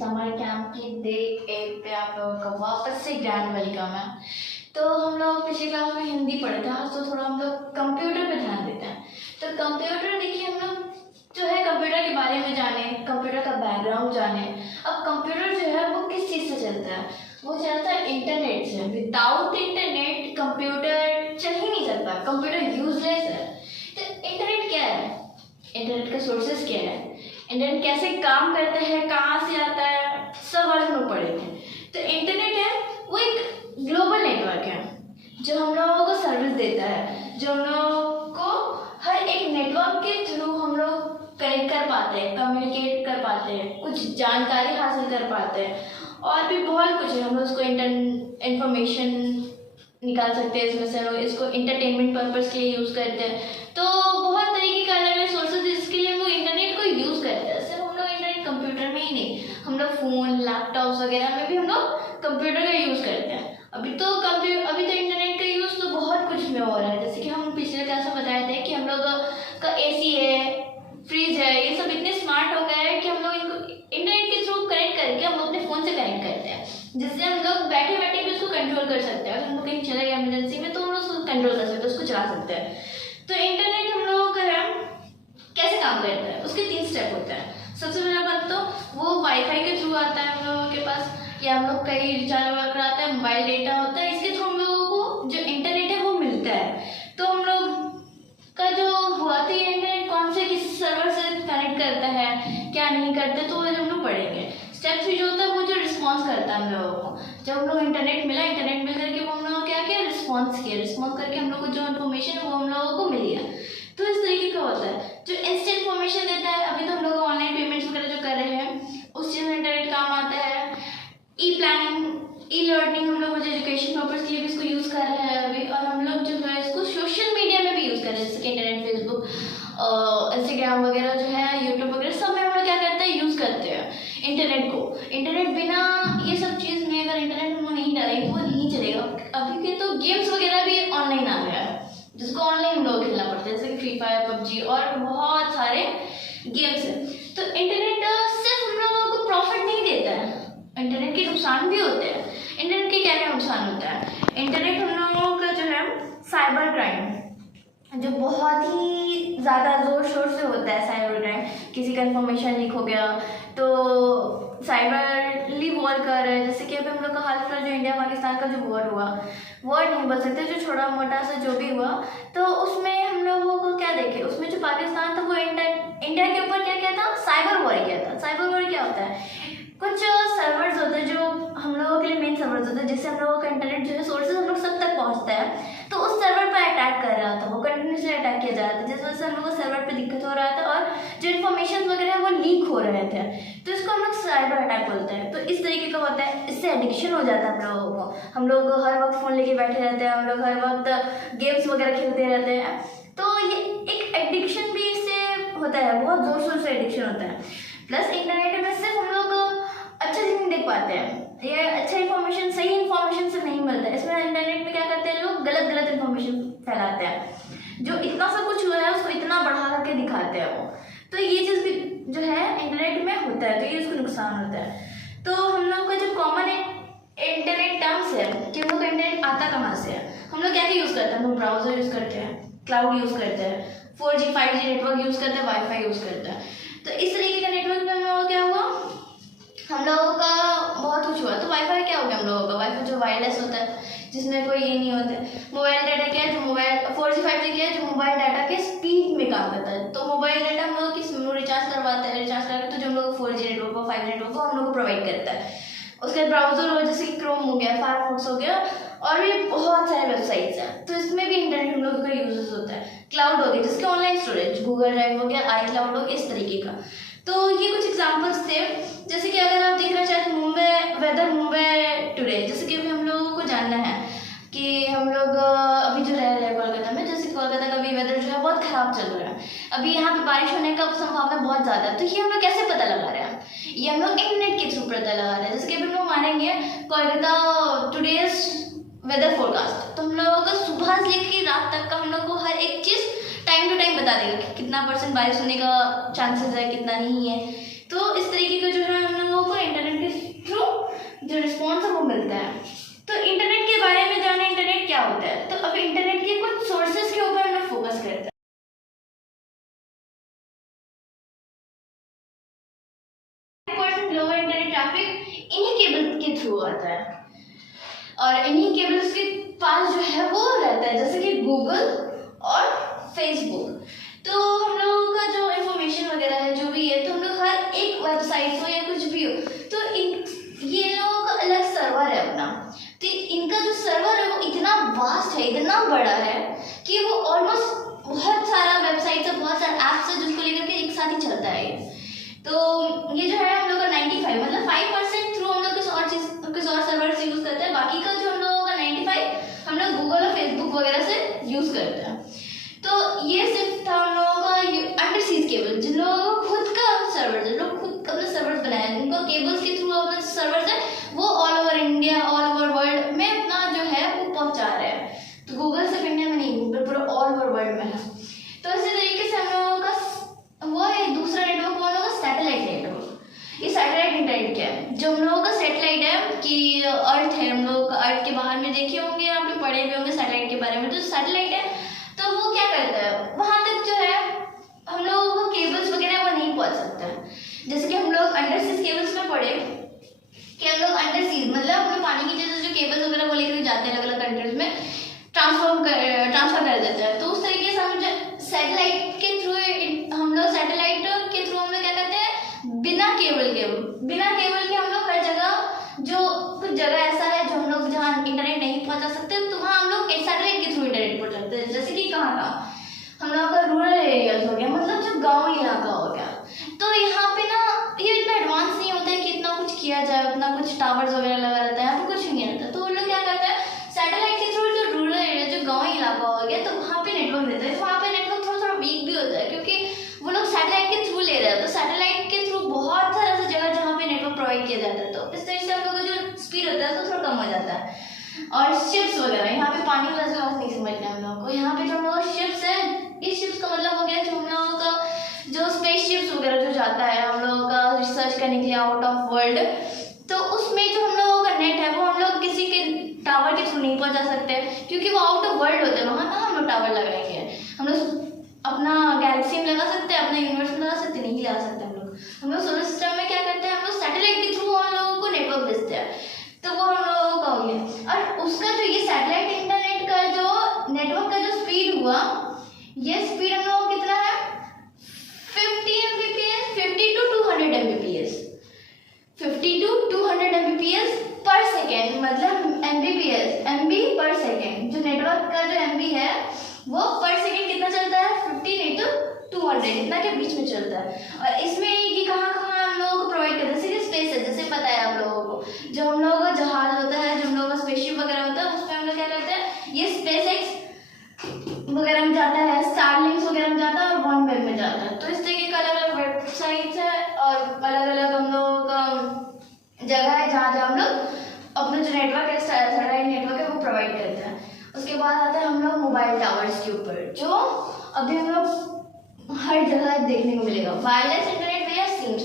Summer camp की day 8 पे आप लोगों का वापस से ग्रैंड वेलकम है। तो हम लोग पिछली क्लास में हिंदी पढ़े थे, आज तो थोड़ा हम लोग कंप्यूटर पे ध्यान देते हैं। तो कंप्यूटर देखिए, हम लोग जो है कंप्यूटर के बारे में जाने, कंप्यूटर का बैकग्राउंड जाने। अब कंप्यूटर जो है वो किस चीज़ से चलता है? वो चलता है इंटरनेट से। विदाउट इंटरनेट कंप्यूटर चल ही नहीं सकता, कंप्यूटर यूजलेस है। तो इंटरनेट क्या है? इंटरनेट का सोर्सेस क्या है? इंटरनेट कैसे काम करता है, कहाँ से आता है, सब आज हम लोग पढ़ेंगे। तो इंटरनेट है वो एक ग्लोबल नेटवर्क है जो हम लोगों को सर्विस देता है, जो हम लोगों को हर एक नेटवर्क के थ्रू हम लोग कनेक्ट कर पाते हैं, कम्युनिकेट कर पाते हैं, कुछ जानकारी हासिल कर पाते हैं और भी बहुत कुछ है। हम लोग उसको इंफॉर्मेशन निकाल सकते हैं इसमें से, हम लोग इसको इंटरटेनमेंट पर्पज़ के लिए यूज़ करते हैं। तो बहुत तरीके का अलग अलग सोर्सेज जिसके लिए हम लोग इंटरनेट को यूज़ करते हैं। सिर्फ हम लोग इंटरनेट कंप्यूटर में ही नहीं, हम लोग फ़ोन, लैपटॉप्स वगैरह में भी हम लोग कंप्यूटर का यूज़ करते हैं। अभी तो इंटरनेट का यूज़ तो बहुत कुछ में हो रहा है। जैसे कि हम पिछले क्लास में बताए थे कि हम लोग का AC है, फ्रिज है, ये सब इतने स्मार्ट हो गए हैं कि हम लोग इनको इंटरनेट के थ्रू कनेक्ट करके हम लोग अपने फ़ोन से कनेक्ट करते हैं, जिससे हम लोग बैठे बैठे भी उसको कंट्रोल कर सकते हैं। अगर हम लोग कहीं चले गए इमरजेंसी में तो हम लोग उसको कंट्रोल कर सकते हैं, उसको चला सकते हैं। तो इंटरनेट हम लोगों का है कैसे काम करता है, उसके 3 स्टेप होते हैं। सबसे पहला बात तो वो वाईफाई के थ्रू आता है हम लोगों के पास, या हम लोग कहीं रिचार्ज वगैरह कराते हैं, मोबाइल डेटा होता है, इसके थ्रू हम लोगों को जो इंटरनेट है वो मिलता है। तो हम लोग का जो हुआ था ये इंटरनेट कौन से किस सर्वर से कनेक्ट करता है, क्या नहीं करता, तो वो हम लोग पढ़ेंगे। स्टेप 3 जो होता है वो जो रिस्पॉन्स करता है हम लोगों को। जब हम लोग इंटरनेट मिला, इंटरनेट मिल करके वो हम लोगों को क्या किया, रिस्पॉन्स किया। रिस्पॉन्स करके हम लोग को जो इन्फॉर्मेशन है वो हम लोगों को मिल गया। तो इस तरीके का होता है जो इंस्टेंट इन्फॉर्मेशन देता है। अभी तो हम लोग ऑनलाइन पेमेंट्स वगैरह जो कर रहे हैं उस चीज़ में इंटरनेट काम आता है। ई प्लानिंग, ई लर्निंग, हम लोग मुझे एजुकेशन पर्पज़ के लिए भी इसको यूज़ कर रहे हैं अभी। और हम लोग जो है इसको सोशल मीडिया में भी यूज़ कर रहे हैं, जैसे कि इंटरनेट, फेसबुक, इंस्टाग्राम वगैरह जो है, यूट्यूब वगैरह सब में हम लोग क्या करते हैं, यूज़ करते हैं इंटरनेट को। इंटरनेट बिना ये सब चीज़ में अगर इंटरनेट हम नहीं डालेंगे तो वो नहीं चलेगा। अभी के तो गेम्स वगैरह भी ऑनलाइन आ गया है जिसको ऑनलाइन हम लोग खेलना पड़ता है, जैसे कि फ्री फायर, PUBG और बहुत सारे गेम्स हैं। तो इंटरनेट सिर्फ हम लोगों को प्रॉफिट नहीं देता है, इंटरनेट के नुकसान भी होते हैं। इंटरनेट के क्या क्या नुकसान होता है? इंटरनेट हम लोगों का जो है साइबर क्राइम जो बहुत ही ज़्यादा ज़ोर शोर से होता है। साइबर क्राइम, किसी का इन्फॉर्मेशन लीक हो गया तो साइबरली वॉर कर रहे हैं। जैसे कि अभी हम लोग का हाल फिलहाल जो इंडिया पाकिस्तान का जो वॉर हुआ, वॉर नहीं बोल सकते, जो छोटा मोटा सा जो भी हुआ, तो उसमें हम लोगों को क्या देखे, उसमें जो पाकिस्तान था वो इंडिया के ऊपर क्या किया था, साइबर वॉर किया था। साइबर वॉर क्या होता है? कुछ सर्वर्स होते हैं जो हम लोगों के लिए मेन सर्वर्स होते हैं, जिससे हम लोगों का इंटरनेट जो है सोर्सेज हम लोग सब तक पहुंचता है। तो उस सर्वर पर अटैक कर रहा था, वो कंटिन्यूसली अटैक किया जा रहा था, जिस वजह से हम लोग को सर्वर पे दिक्कत हो रहा था और जो इन्फॉर्मेशन वगैरह है वो लीक हो रहे थे। तो इसको हम लोग साइबर अटैक बोलते हैं। तो इस तरीके का होता है, इससे एडिक्शन हो जाता है हम लोगों को। हम लोग हर वक्त फ़ोन लेके बैठे रहते हैं, हम लोग हर वक्त गेम्स वगैरह खेलते रहते हैं। तो ये एक एडिक्शन भी इससे होता है, बहुत ज़ोर शोर से एडिक्शन होता है। प्लस इंटरनेट में सिर्फ हम लोग अच्छा चीज़ नहीं देख पाते हैं, ये अच्छा इन्फॉर्मेशन सही इन्फॉर्मेशन से नहीं मिलता है। इसमें इंटरनेट में क्या करते हैं लोग, गलत इन्फॉर्मेशन फैलाते हैं। जो इतना सब कुछ हुआ है उसको इतना बढ़ा करके दिखाते हैं वो। तो ये चीज़ भी जो है इंटरनेट में होता है, तो ये उसको नुकसान होता है। तो हम लोग का जो कॉमन इंटरनेट टर्म्स है कि हम लोग का इंटरनेट आता कहाँ से है, हम लोग क्या यूज़ करते हैं, हम लोग ब्राउज़र यूज़ करते हैं, क्लाउड यूज़ करते हैं, 4G 5G नेटवर्क यूज़ करते हैं, वाईफाई यूज़ करते हैं। तो इस तरीके का नेटवर्क में हम लोगों का क्या हुआ, हम लोगों का बहुत कुछ हुआ। तो वाईफाई क्या हो गया हम लोगों का, वाईफाई जो वायरलेस होता है जिसमें कोई ये नहीं होता है। मोबाइल डाटा क्या है, जो मोबाइल 4G 5G क्या है, जो मोबाइल डाटा के स्पीड में काम करता है। तो मोबाइल डाटा हम लोग किस रिचार्ज करवाते हैं, रिचार्ज करके तो जो हम लोग 4G नेटवर्क को 5G नेटवर्क को हम लोग को प्रोवाइड करता है। उसके बाद ब्राउज़र हो, जैसे कि क्रोम हो गया, फायरफॉक्स हो गया, और भी बहुत सारे वेबसाइट्स हैं। तो इसमें भी इंटरनेट हम लोगों का यूजेस होता है। क्लाउड हो गया जिसके ऑनलाइन स्टोरेज, गूगल ड्राइव हो गया, iCloud हो गया, इस तरीके का। तो ये कुछ एग्जांपल्स थे। जैसे कि अगर आप देखना चाहें मुंबई टुडे, जैसे कि अभी हम लोगों को जानना है कि हम लोग अभी जो रह रहे हैं कोलकाता में, जैसे कोलकाता का भी वेदर जो है बहुत ख़राब चल रहा है, अभी यहाँ पे बारिश होने का संभावना बहुत ज़्यादा है। तो ये हम लोग कैसे पता लगा रहे हैं, ये हम लोग इंटरनेट के थ्रू पता लगा रहे हैं। जैसे कि अभी हम लोग मानेंगे कोलकाता टुडेज वेदर फोरकास्ट, तो हम लोगों का सुबह से लेकर रात तक का हम लोग को हर एक चीज़ टाइम टू टाइम बता देगा कि कितना % बारिश होने का चांसेस है, कितना नहीं है। तो इस तरीके का जो है हम लोगों को इंटरनेट मिलता है। तो इंटरनेट के बारे में जाना, इंटरनेट क्या होता है। तो अब इंटरनेट के कुछ सोर्सेज के ऊपर हम लोग फोकस करते हैं। लोअर इंटरनेट ट्रैफिक इन्हीं केबल के थ्रू आता है, और इन्हीं केबल्स के पास जो है वो रहता है, जैसे कि गूगल और फेसबुक। तो हम लोगों का जो इंफॉर्मेशन वगैरह है जो भी है, तो हम लोग हर एक वेबसाइट हो या कुछ भी हो, तो ये लोगों का अलग सर्वर है अपना। तो इनका जो सर्वर है वो इतना वास्ट है, इतना बड़ा है कि वो ऑलमोस्ट बहुत सारा वेबसाइट है, बहुत सारे ऐप्स है जिसको लेकर के एक साथ ही चलता है ये। तो ये जो है हम लोग का 95 मतलब 5% थ्रू हम लोग किस और सर्वर से यूज़ करते हैं, बाकी का जो हम लोगों का 95 हम लोग गूगल और फेसबुक वगैरह से यूज़ करते हैं। तो ये सिर्फ था हम लोगों का अंडर सीज केबल, जिन लोगों को खुद का सर्वर, जिन लोग खुद अपने सर्वर्स बनाए हैं, जिनको केबल्स के थ्रू अपने सर्वर्स है, वो all over India, all over world में अपना जो है वो पहुँचा रहे हैं। तो गूगल सिर्फ इंडिया में नहीं, पूरा ऑल ओवर वर्ल्ड में है। तो इसी तरीके से हम लोगों का वो है दूसरा नेटवर्क, वो हम लोग का सैटेलाइट नेटवर्क। ये सैटेलाइट इंटरनेट क्या है, जो हम लोगों का सैटेलाइट है कि अर्थ है, हम लोग अर्थ के बाहर में देखे होंगे, आप लोग पढ़े हुए होंगे सैटेलाइट के बारे में। तो सैटेलाइट है तो वो क्या करता है, वहाँ तक जो है हम लोगों को केबल्स वगैरह वो नहीं पहुँच सकता है। जैसे कि हम लोग अंडर सीज केबल्स में पढ़े कि हम लोग अंडर सीज मतलब अपने पानी की जैसे जो केबल्स वगैरह वो लेकर जाते हैं अलग अलग कंट्रीज में, ट्रांसफर कर देते हैं। तो उस तरीके से हम सैटेलाइट के थ्रू हम लोग सैटेलाइट के थ्रू हम लोग क्या करते हैं, बिना केबल के हम लोग हर जगह, जो कुछ जगह ऐसा है जो हम लोग जहाँ इंटरनेट नहीं पहुँचा सकते, तो वहाँ हम लोग सैटेलाइट के थ्रू इंटरनेट पहुँच सकते हैं। जैसे कि कहाँ हम लोग का रूरल एरियाज हो गया, मतलब जो गाँव इलाका हो गया। तो यहाँ पे ना ये इतना एडवांस नहीं होता है कि इतना कुछ किया जाए, उतना कुछ टावर्स वगैरह लगा रहता है, यहाँ पे कुछ नहीं रहता। तो वो लोग क्या करते हैं, सैटेलाइट के थ्रू जो रूरल एरिया, जो गाँव इलाका हो गया, तो वहाँ पे नेटवर्क देता है। वहाँ पे नेटवर्क थोड़ा वीक भी होता है क्योंकि वो लोग सैटेलाइट के थ्रू ले रहे हैं। तो सैटेलाइट के थ्रू बहुत सारा ऐसा जगह जहाँ पे नेटवर्क प्रोवाइड किया जाता है, तो इस तरीके से हम लोग का जो स्पीड होता है तो थोड़ा कम हो जाता है। और शिप्स वगैरह, यहाँ पे पानी वाला जहाज नहीं समझना हम लोग को, यहाँ पे जो हम लोग शिप्स है, इस शिप्स का मतलब हो गया जो हम लोगों का जो स्पेस शिप्स वगैरह जो जाता है हम लोगों का रिसर्च करने के लिए आउट ऑफ वर्ल्ड, तो उसमें जो हम लोगों का नेट है वो हम लोग किसी के टावर के थ्रू नहीं पहुंचा सकते क्योंकि वो आउट ऑफ वर्ल्ड होते हैं। वहाँ कहाँ हम लोग टावर लगाएंगे, हम लोग अपना गैलेक्सी में लगा सकते हैं, अपना यूनिवर्स में लगा सकते, नहीं लगा सकते। हम लोग सोलर सिस्टम में क्या करते हैं, हम लोग सैटेलाइट के थ्रू हम लोगों को नेटवर्क भेजते हैं। तो वो हम लोगों का हो गया। और उसका जो ये सैटेलाइट इंटरनेट का जो नेटवर्क का जो स्पीड हुआ, ये स्पीड हम लोगों को कितना है, 50 Mbps, 50 to 200 Mbps, 50 to 200 Mbps पर सेकेंड, मतलब MB पर सेकेंड। जो नेटवर्क का जो MB है वो पर सेकेंड कितना चलता है, 50 नहीं तो 200, इतना के बीच में चलता है। और इसमें ये कहाँ हम लोगों को प्रोवाइड करता है, जैसे कि स्पेस है, जैसे पता है आप लोगों को, जो हम लोगों का जहाज होता है, जो हम लोगों का स्पेसशिप वगैरह होता है, उसमें हम लोग क्या करते हैं, ये SpaceX वगैरह में जाता है, स्टारलिंक्स वगैरह में जाता है और OneWeb में जाता है। तो इस तरीके का अलग अलग वेबसाइट्स है और अलग अलग हम लोगों का जगह है जहाँ जहाँ हम लोग अपना जो नेटवर्क है, सैटेलाइट नेटवर्क है, वो प्रोवाइड करते हैं। उसके बाद आते हैं हम लोग मोबाइल टावर्स के ऊपर, जो अभी हम लोग हर जगह देखने को मिलेगा। वायरलेस इंटरनेट भैया सिम्स,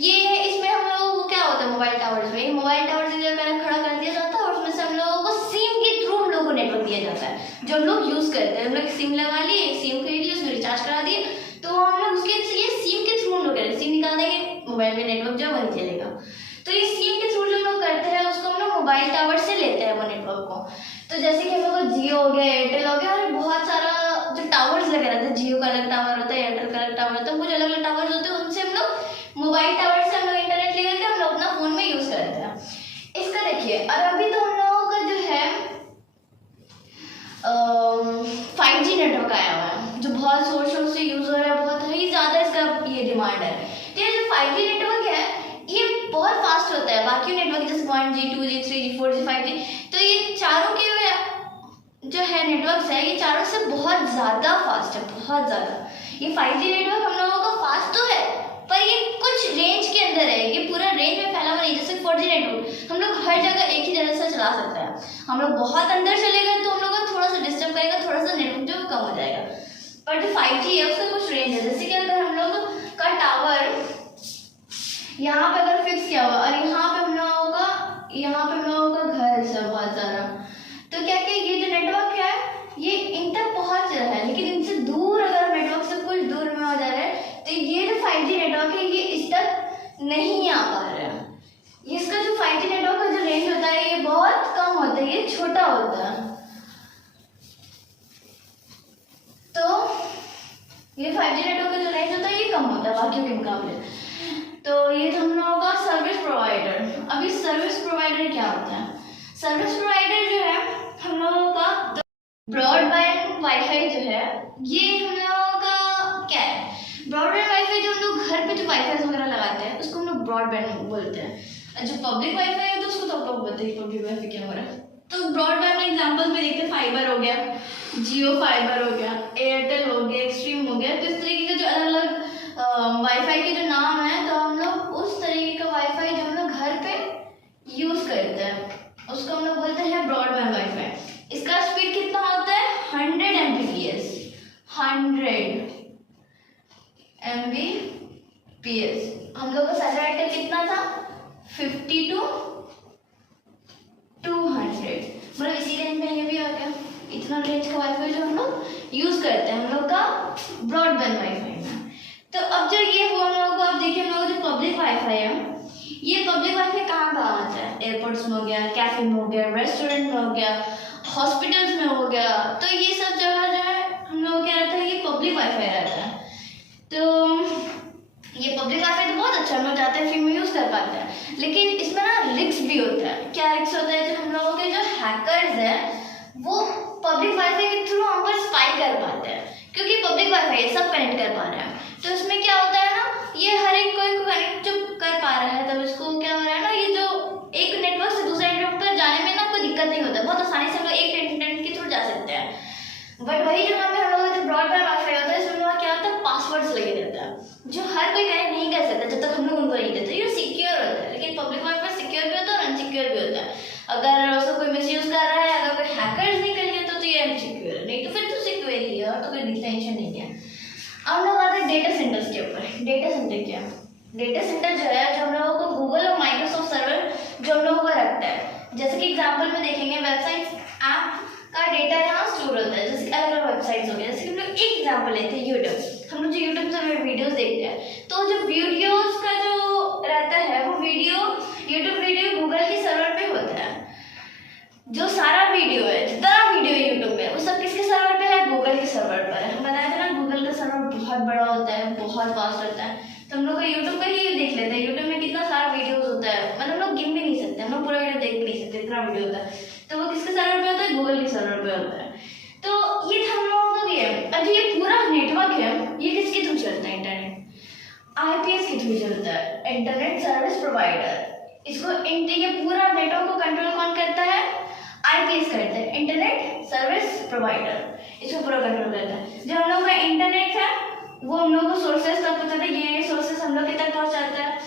ये है, इसमें हम लोगों को क्या होता है, मोबाइल टावर्स में मोबाइल टावर्स एक जगह खड़ा कर दिया जाता है और उसमें से हम लोगों को सिम के थ्रू हम लोग को नेटवर्क दिया जाता है, जो हम लोग यूज़ करते हैं। हम लोग सिम लगा लिए, सिम खरीद लिए, उसमें रिचार्ज करा दिए, तो हम लोग उसके ये सिम के थ्रू हम लोग करें, सिम निकाल देंगे, मोबाइल में नेटवर्क जो वही चलेगा। तो इस सिम के थ्रू जो हम लोग करते हैं उसको हम लोग मोबाइल टावर से लेते हैं वो नेटवर्क को। तो जैसे कि हम लोग को जियो हो गया, एयरटेल हो गया, और बहुत सारा जो टावर्स लगे रहते हैं, जियो का अलग टावर होता है, एयरटेल का अलग टावर होता है, वो जो अलग अलग टावर्स होते हैं उनसे हम लोग मोबाइल टावर से हम लोग इंटरनेट लेकर के हम लोग अपना फ़ोन में यूज़ करते हैं। इसका देखिए, और अभी तो हम लोगों का जो है 5G नेटवर्क आया हुआ है, जो बहुत शोर से यूज़ हो रहा है, बहुत ही ज़्यादा इसका ये डिमांड है। तो ये जो 5G नेटवर्क है ये बहुत फास्ट होता है बाकी नेटवर्क जैसे 1G, 2G, 3G, 4G, 5G। तो ये चारों के जो है नेटवर्क्स है, ये चारों से बहुत ज़्यादा फास्ट है, बहुत ज़्यादा। ये 5G नेटवर्क हम लोगों का फास्ट तो है, पर ये कुछ रेंज के अंदर है, ये पूरा रेंज में फैला हुआ नहीं। जैसे 4G नेटवर्क हम लोग हर जगह एक ही जगह से चला सकते हैं। हम लोग बहुत अंदर चले गए तो हम लोग को थोड़ा सा डिस्टर्ब करेगा, थोड़ा सा नेटवर्क जो कम हो जाएगा। पर जो 5G है उसका कुछ रेंज है, जैसे कि अगर हम लोग का टावर यहाँ पे अगर फिक्स किया हुआ और यहाँ पे हम लोगों का बहुत ज़्यादा। तो क्या कि ये जो नेटवर्क है ये इन तक पहुँच रहा है, लेकिन इनसे दूर अगर नेटवर्क से कुछ दूर में हो जा रहा है तो ये जो 5G नेटवर्क है ये इस तक नहीं आ पा रहा है। इसका जो 5G नेटवर्क का जो रेंज होता है ये बहुत कम होता है, ये छोटा होता है। तो ये 5G नेटवर्क का जो रेंज होता है ये कम होता है बाकियों के मुकाबले। तो ये तो हम लोगों का सर्विस प्रोवाइडर। अभी सर्विस प्रोवाइडर क्या होता है? सर्विस प्रोवाइडर जो है हम लोगों का ब्रॉडबैंड वाईफाई जो है ये हम लोगों का क्या है? ब्रॉडबैंड वाईफाई जो हम लोग घर पे जो वाईफाई वगैरह लगाते हैं उसको हम लोग ब्रॉडबैंड बोलते हैं। जो पब्लिक वाईफाई है तो उसको तो आप लोग बोलते हैं पब्लिक वाईफाई क्या हो रहा है। तो ब्रॉडबैंड एग्जांपल में देखते हैं, फाइबर हो गया, जियो फाइबर हो गया, एयरटेल हो गया, एक्सट्रीम हो गया। तो इस तरीके के जो अलग अलग वाईफाई के जो नाम है, तो हम लोग उस तरीके का वाईफाई जो हम लोग घर पे यूज करते हैं उसको हम लोग बोलते हैं ब्रॉडबैंड वाईफाई। इसका स्पीड कितना होता है? 100 Mbps। 100 Mbps। हम लोग का सैटेलाइट का कितना था? 50 to 200, मतलब इसी रेंज में ये भी आ गया। इतना रेंज का वाईफाई जो हम लोग यूज करते हैं हम लोग का ब्रॉडबैंड वाईफाई में। तो अब जो ये हुआ हम लोगों को, अब देखिए हम लोग जो पब्लिक वाईफाई है, ये पब्लिक वाईफाई कहाँ कहाँ आता है? एयरपोर्ट्स में हो गया, कैफे में हो गया, रेस्टोरेंट में हो गया, हॉस्पिटल्स में हो गया। तो ये सब जगह जो है हम लोग क्या रहता है, ये पब्लिक वाईफाई रहता है। तो ये पब्लिक वाईफाई तो बहुत अच्छा, हम लोग जाते हैं फ्री में यूज कर पाते हैं, लेकिन इसमें ना रिस्क भी होता है। क्या रिस्क होता है? जो हम लोगों के जो हैकर्स हैं वो पब्लिक वाईफाई के थ्रू हम पर स्पाई कर पाते हैं, क्योंकि पब्लिक वाईफाई सब कनेक्ट कर पा रहे हैं। तो इसमें क्या होता है ना, ये हर एक कोई कनेक्ट जो कर पा रहा है, तब इसको क्या हो रहा है ना, ये जो एक नेटवर्क से दूसरे नेटवर्क पर जाने में ना कोई दिक्कत नहीं होता, बहुत आसानी से हम लोग एक इंटरनेट के थ्रू जा सकते हैं। बट वही जगह में हम लोग जो ब्रॉडबैंड वाईफाई होता है इसमें क्या होता है, पासवर्ड्स लगे रहता है जो हर कोई कनेक्ट नहीं कर सकता जब तक हम लोग उनको नहीं देते। ये सिक्योर होता है, लेकिन पब्लिक वाईफाई सिक्योर भी होता है और अनसिक्योर भी होता है। अगर उसको कोई मिसयूज कर रहा है, अगर कोई हैकर्स नहीं कर लिया तो ये अनसिक्योर है, नहीं तो फिर तो सिक्योर ही है, और तो कोई टेंशन नहीं है। अब लोग आते हैं डेटा सेंटर्स के ऊपर। डेटा सेंटर क्या है? डेटा सेंटर जो है जो हम लोगों को गूगल और माइक्रोसॉफ्ट सर्वर जो हम लोगों को रखता है। जैसे कि एग्जाम्पल में देखेंगे, वेबसाइट ऐप का डेटा यहाँ स्टोर होता है, जैसे अलग अलग वेबसाइट्स हो गया। जैसे हम लोग एक एग्जाम्पल लेते हैं यूट्यूब। हम लोग जो यूट्यूब से वीडियोस देखते हैं, तो जो वीडियोस का जो रहता है वो यूट्यूब वीडियो गूगल के सर्वर पे होता है। जो सारा वीडियो है, जितना वीडियो है यूट्यूब में, वो सब किसके सर्वर पे है? गूगल के सर्वर पर है। हम बताया था ना, गूगल का सर्वर बहुत बड़ा होता है, बहुत फास्ट होता है। तो हम लोग यूट्यूब का ही देख लेते हैं। यूट्यूब में कितना सारा वीडियोस होता है, मतलब हम लोग गिन भी नहीं सकते, हम लोग पूरा वीडियो देख भी नहीं सकते, इतना वीडियो होता है। तो वो किसके सर्वर पे होता है? गूगल के सर्वर पे होता है। तो ये था हम लोगों का भी है। अब ये पूरा नेटवर्क है, ये किसके थ्रू चलता है? इंटरनेट, आईपीएस के थ्रू चलता है, इंटरनेट सर्विस प्रोवाइडर। इसको ये पूरा नेटवर्क को कंट्रोल कौन करता है? आईपीएस करता है, इंटरनेट सर्विस प्रोवाइडर। इसको पूरा कंट्रोल करता है। जो हम लोग का इंटरनेट है वो हम लोग को सोर्सेस तक पता है, ये सोर्सेस हम लोग के तक पहुंचाता है।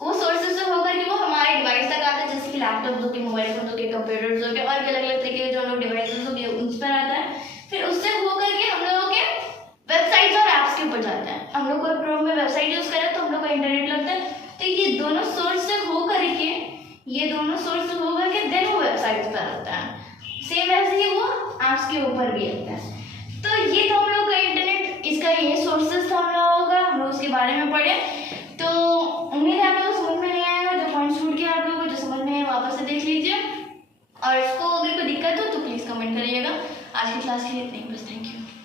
वो सोर्सेस से होकर के वो हमारे डिवाइस तक आता है, जैसे कि लैपटॉप हो गए, मोबाइल फोन हो गए, कंप्यूटर्स हो गए, और भी अलग अलग तरीके के जो हम लोग डिवाइसेस हो गए उस पर आता है। फिर उससे होकर के हम लोगों के वेबसाइट्स और ऐप्स के ऊपर जाता है। हम लोग कोई क्रोम में वेबसाइट यूज करें तो हम लोग को इंटरनेट लगता है। तो ये दोनों सोर्स से होकर के देन वो वेबसाइट्स पर आता है। सेम ऐसे ही वो ऐप्स के ऊपर भी आता है। तो ये तो हम लोग का इंटरनेट, इसका ये सोर्सेस था हम लोगों का, हम लोग उसके बारे में पढ़े। तो उम्मीद है आप लोगों को समझ में नहीं आएगा। जो पॉइंट्स छूट गया आप लोगों को, जो समझ में है वापस से देख लीजिए, और इसको अगर कोई दिक्कत हो तो प्लीज़ कमेंट करिएगा। आज की क्लास के लिए इतना ही, बस। Thank you.